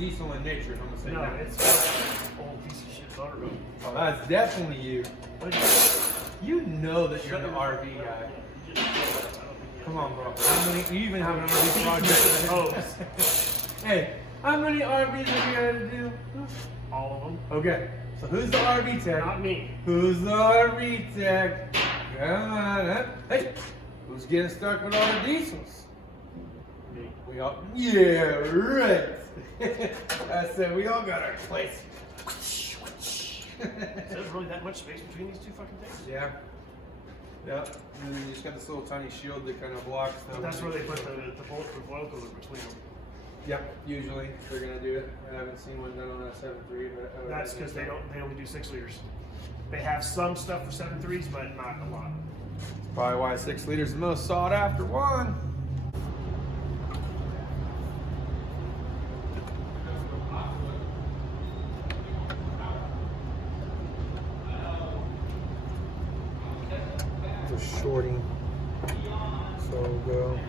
diesel in nature. I'm gonna say No, that. it's old piece of shit motor. Oh, that's definitely you. You know that you're the RV guy. Come on, bro. How many? You even have an RV project. Hey, how many RVs have you had to do? All of them. Okay. So who's the RV tech? Not me. Who's the RV tech? Come on, huh? Hey, who's getting stuck with all the diesels? Me. We all. Yeah, right. I said we all got our place. Is there really that much space between these two fucking things? Yeah. Yeah. And then you just got this little tiny shield that kind of blocks them. That's where they put the bulletproof oil cooler between them. Yep. Usually they're gonna do it. I haven't seen one done on that 7.3, but I would That's because they only do 6 liters. They have some stuff for 7.3s, but not a lot. That's probably why 6 liters is the most sought after one. Just shorting. So we'll go.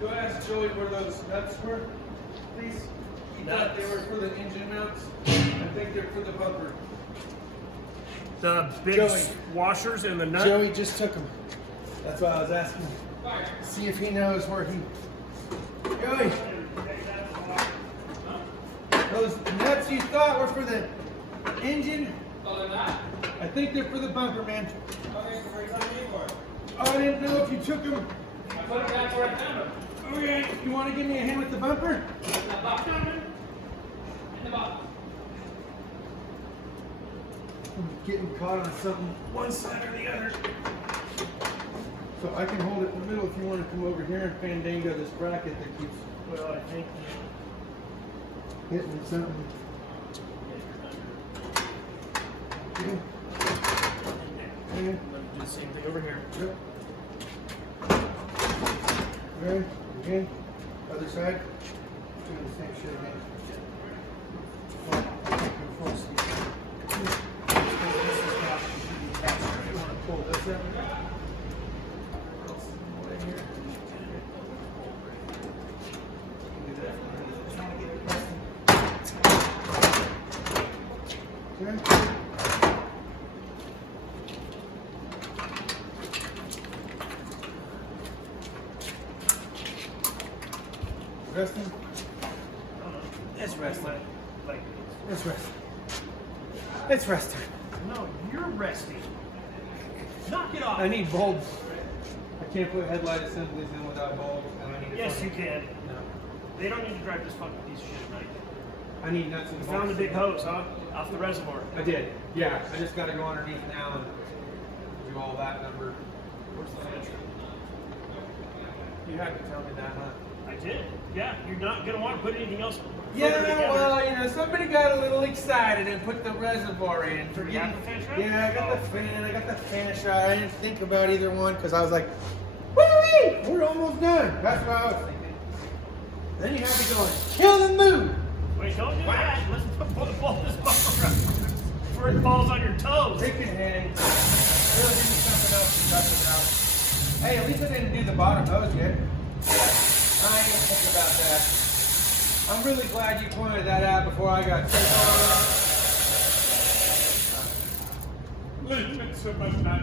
Go ask Joey where those nuts were, please. He thought they were for the engine mounts. I think they're for the bumper. The big Joey. washers and the nut. Joey just took them. That's why I was asking. See if he knows where he. Joey, those nuts you thought were for the engine? Oh, they're not? I think they're for the bumper, man. Okay, so where are you taking me for? Oh, I didn't know if you took them. I put it back where I found them. Okay, you want to give me a hand with the bumper? In the box. In the box. I'm getting caught on something, one side or the other. So I can hold it in the middle if you want to come over here and fandango this bracket that keeps Well, I think. hitting something. Yeah. Let me do the same thing over here. Yep. Okay, again, other side. Doing the same shit again. Full speed. You want to pull this up? Okay. Resting? It's resting. Like, It's resting. It's resting. no, you're resting. Knock it off. I need bulbs. I can't put headlight assemblies in without bulbs, and I need. Yes, you can. No. They don't need to drive this fucking piece of shit at night. I need nuts and You bolts. found the big hose, huh? Off the reservoir. I did. Yeah, I just got to go underneath now and do all that number. Where's the fence? You had to tell me that, huh? I did. Yeah, you're not gonna want to put anything else. Yeah, further together. well, you know, somebody got a little excited and put the reservoir in. You got the fence right? Yeah, I got the fan. I got the fan shot. I didn't think about either one because I was like, woo-wee, we're almost done. That's what I was thinking. Then you have to go and kill the mood. Wait, don't do that. Let's pull this bumper up before it falls on your toes. Take it handy. We'll give you something else to talk about. Hey, at least I didn't do the bottom hose yet. I ain't think about that. I'm really glad you pointed that out before I got too far. Limits of my man.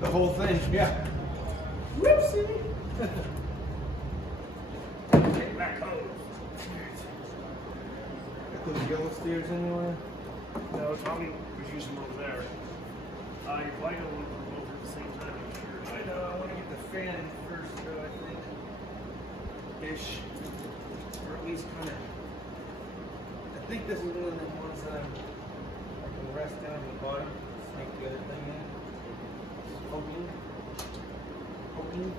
The whole thing, yeah. Whoopsie. Take back hose. Got those yellow steers anywhere? No, Tommy was using them over there. You're probably gonna look them over at the same time. I'm sure. I know, I want to get the fan in first, though, I think. Ish. Or at least kind of. I think this is one of the ones that I can rest down on the bottom. Sneak the other thing in. Hoping. Hoping.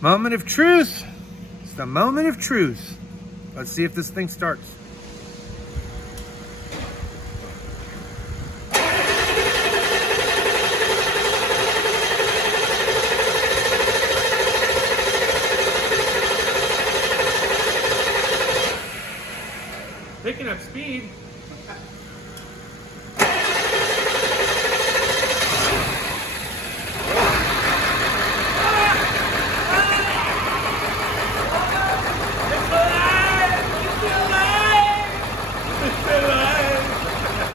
Moment of truth. It's the moment of truth. Let's see if this thing starts.